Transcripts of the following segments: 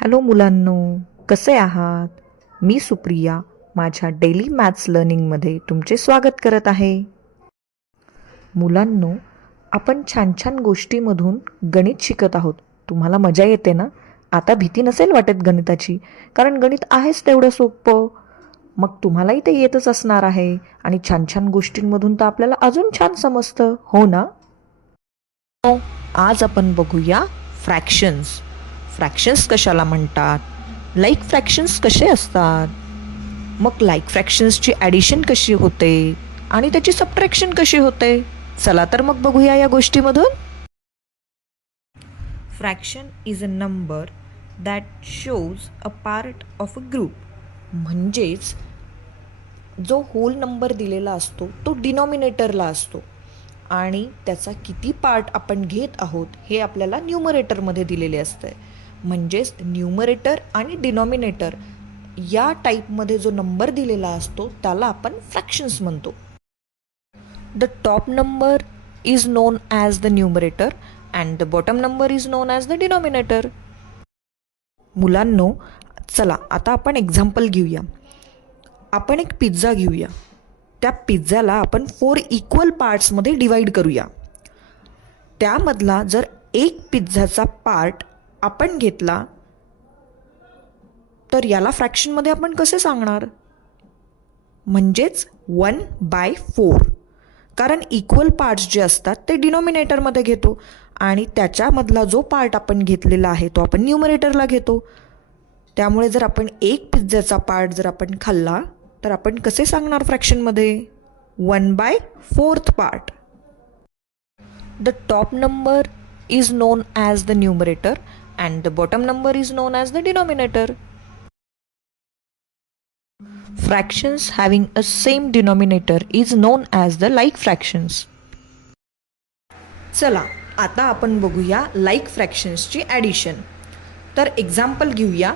Hello मुलांनो, कसे आहात? मी सुप्रिया माझ्या डेली मॅथ्स लर्निंगमध्ये तुमचे स्वागत करत आहे. मुलांनो, आपण छान छान गोष्टीमधून गणित शिकत आहोत. तुम्हाला मजा येते ना? आता भीती नसेल वाटत गणिताची, कारण गणित आहेच तेवढं सोपं. मग तुम्हालाही ते येतच असणार आहे आणि छान छान गोष्टींमधून तर आपल्याला अजून छान समजतं, हो ना? आज आपण बघूया फ्रॅक्शन्स. फ्रॅक्शन्स कशाला म्हणतात? लाईक फ्रॅक्शन्स कसे असतात? मग लाईक फ्रॅक्शन्सची ॲडिशन कशी होते आणि त्याची सबट्रॅक्शन कशी होते? चला तर मग बघूया या गोष्टीमधून. Fraction is a number that shows a part of a group. म्हणजेच जो होल नंबर दिलेला असतो तो डिनॉमिनेटरला असतो आणि त्याचा किती पार्ट आपण घेत आहोत हे आपल्याला न्यूमरेटरमध्ये दिलेले असते. म्हणजेच न्यूमरेटर आणि डिनॉमिनेटर या टाईपमध्ये जो नंबर दिलेला असतो त्याला आपण फ्रॅक्शन्स म्हणतो. The top number is non as the numerator and the bottom number is non as the denominator. मुलांनो, चला आता आपण एक्झाम्पल घेऊया. आपण एक पिझ्झा घेऊया. त्या पिझ्झाला आपण 4 इक्वल पार्ट्समध्ये डिवाईड करूया. त्यामधला जर एक पिझ्झाचा पार्ट आपण घेतला तर याला फ्रॅक्शनमध्ये आपण कसे सांगणार? म्हणजेच 1/4. कारण इक्वल पार्ट्स जे असतात ते डिनॉमिनेटरमध्ये घेतो आणि त्याच्यामधला जो पार्ट आपण घेतलेला आहे तो आपण न्यूमरेटरला घेतो. त्यामुळे जर आपण एक पिझ्झाचा पार्ट जर आपण खाल्ला तर आपण कसे सांगणार फ्रॅक्शनमध्ये? 1/4 part. The top number is non as the numerator and the bottom number is non as the denominator. Fractions having a same denominator is known as the like fractions. चला आता आपण बघूया लाईक फ्रॅक्शन्सची ॲडिशन. तर example घेऊया.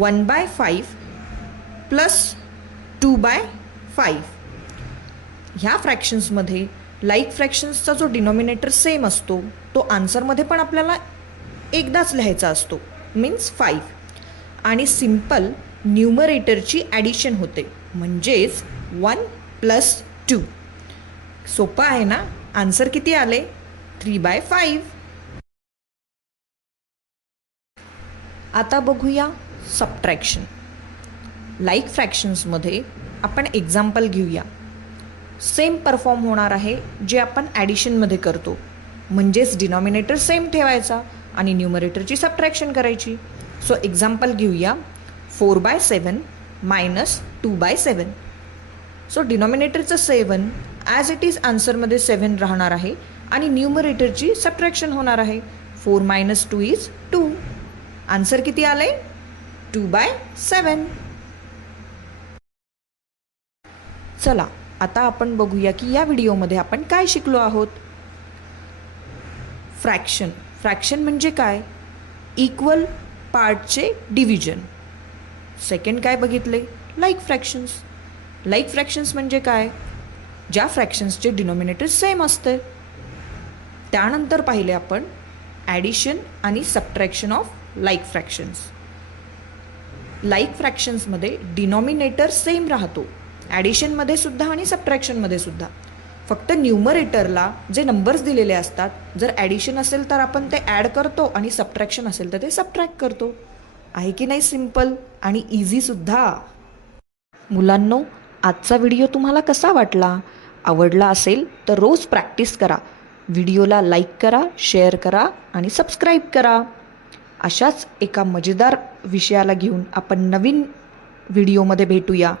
1/5 plus 2/5. ह्या फ्रॅक्शन्समध्ये like फ्रॅक्शन्सचा जो denominator same असतो तो आन्सरमध्ये पण आपल्याला एकदाच लिहायचा असतो, मीन्स 5. आणि सिम्पल न्यूमरेटरची ॲडिशन होते, म्हणजेच 1 + 2. सोपं आहे ना? आन्सर किती आले? 3/5. आता बघूया सबट्रॅक्शन. लाईक फ्रॅक्शन्समध्ये आपण एक्झाम्पल घेऊया. सेम परफॉर्म होणार आहे जे आपण ॲडिशनमध्ये करतो, म्हणजेच डिनॉमिनेटर सेम ठेवायचा आणि न्यूमरेटरची सबट्रॅक्शन करायची. सो एक्झाम्पल घेऊया. 4/7 - 2/7. सो डिनॉमिनेटरचं 7 ॲज इट इज आन्सरमध्ये 7 राहणार आहे आणि न्यूमरेटरची सबट्रॅक्शन होणार आहे. 4 - 2 इज 2. आन्सर किती आले? 2/7. चला आता आपण बघूया की या व्हिडिओमध्ये आपण काय शिकलो आहोत. फ्रॅक्शन म्हणजे काय? Equal पार्टचे division. सेकंड काय बघितले? लाईक फ्रॅक्शन्स म्हणजे काय? ज्या फ्रॅक्शन्सचे डिनॉमिनेटर सेम असते. त्यानंतर पाहिले आपण ॲडिशन आणि subtraction of like fractions. Like फ्रॅक्शन्समध्ये डिनॉमिनेटर सेम राहतो, ॲडिशनमध्ये सुद्धा आणि सबट्रॅक्शनमध्ये सुद्धा. फक्त न्यूमरेटरला जे नंबर्स दिलेले असतात, जर ॲडिशन असेल तर आपण ते ॲड करतो आणि सबट्रॅक्शन असेल तर ते सबट्रॅक्ट करतो. आहे की नाही? सिम्पल आणि इझीसुद्धा. मुलांनो, आजचा व्हिडिओ तुम्हाला कसा वाटला? आवडला असेल तर रोज प्रॅक्टिस करा. व्हिडिओला लाईक करा, शेअर करा आणि सबस्क्राईब करा. अशाच एका मजेदार विषयाला घेऊन आपण नवीन व्हिडिओमध्ये भेटूया.